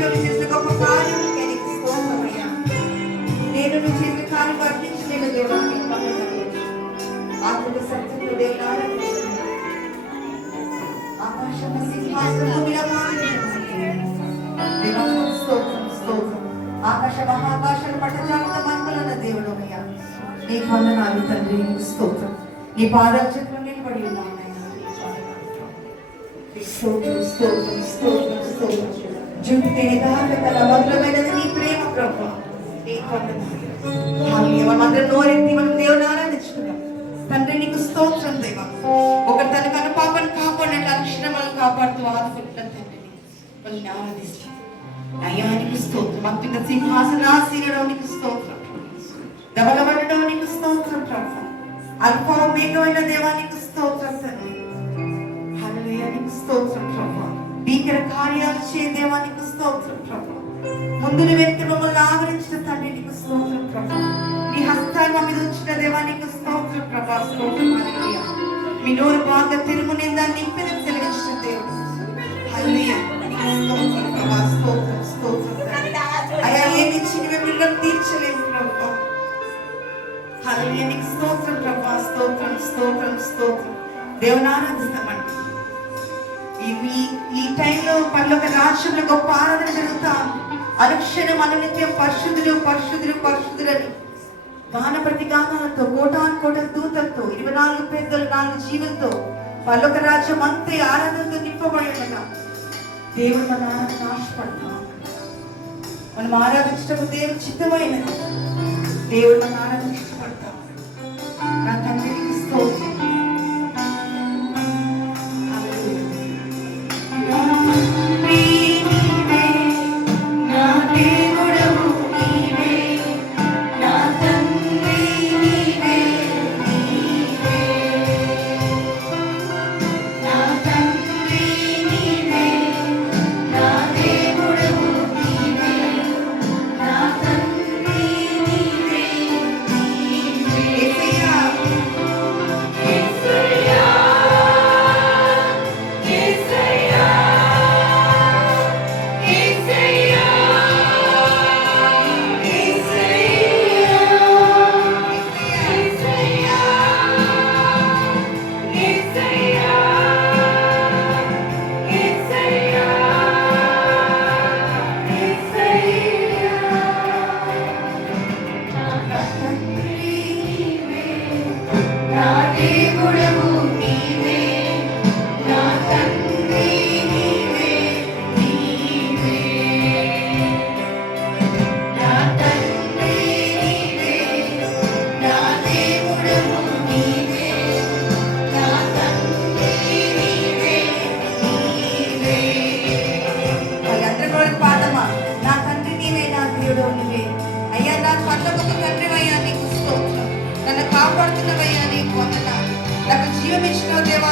జీవితంలో చేసిన గొప్ప కార్యం నీకు స్తోత్రమయ్యా. నేను నువ్వు చేసిన కార్యం వర్ణించలేను దేవా. ఆత్మ సత్యంలో దేవుని ఆరాధించు. ఆకాశం సింహాసనం దేవా స్తోత్రం స్తోత్రం. ఆకాశ మహాకాశాలు పట్టజాగ్రత్త మందులున్న దేవుడు అయ్యా. నీ వందనాలు తండ్రి, స్తోత్రం. నీ పాదాల చేతులు నిలబడి ఉన్నాను. స్తోత్రం స్తోత్రం స్తోత్రం స్తోత్రం. జుట్టే దాగతల మధురమైనది నీ ప్రేమ ప్రభు. నీ వందనాలు. మనందరం నోరెత్తి మనం దేవుని ఆరాధించుకున్నాం. తండ్రి నీకు స్తోత్రం దేవా. ఒకరు తన కన పాపను కాపాడినట్లు అక్షరమలను కాపాడుతూ ఆదుకుంటున్న తండ్రిని వాళ్ళని ఆరాధిస్తాం. అయ్యానికి స్తోత్రం. అత్యున్న సింహాసనాసీనుడవు నీకు స్తోత్రం. ధవలవరుడవు నీకు స్తోత్రం ప్రభు. అల్ఫా ఒమేగమైన దేవానికి స్తోత్రం తండ్రి. హల్లెలూయా నీకు స్తోత్రం ప్రభు. భీకర కార్యాలు చే దేవానికి స్తోత్రం ప్రభు. ముందుని వెనుక మమ్మల్ని ఆవరించిన తండ్రి నీకు స్తోత్రం ప్రభు. నీ హస్తాన్ని మా మీద ఉంచిన దేవానికి స్తోత్రం ప్రభా. స్తోత్రం హల్లెలూయా. మీ నోరు బాగా తిరుగునిందా నింపిన తెలిగించిన దేవుడు. హల్లెలూయా స్తోత్రం ప్రభా. స్తోత్రం స్తోత్రం. అయ్యా ఏమి ఇచ్చిన మేము తీర్చలేము ప్రభా. హల్లెలూయా నీకు స్తోత్రం ప్రభా. స్తోత్రం స్తోత్రం స్తోత్రం. దేవుని ఆరాధిస్తామండి. ఈ టైంలో పరలోక రాజ్యంలో గొప్ప ఆరాధన జరుగుతా. అనుక్షణం అనునిత్యం పరిశుద్ధులు పరిశుద్ధులు పరిశుద్ధులని గాన ప్రతి గానాలతో కోటాను కోటల దూతలతో 24 పెద్దలు 4 జీవులతో పరలోక రాజ్యం అంతే ఆరాధనతో నింపబడి ఉన్నాం. దేవుడు మన ఆరాధన ఆశపడతాం. మనం ఆరాధించడం దేవుడు చిత్తమైనది. దేవుడు మన ఆరాధన ఇష్టపడతాం. నా తండ్రికి స్తోత్రం. కాపాడుతున్నవయ్యా నీకు వందనాలు. నాకు జీవం ఇచ్చిన దేవా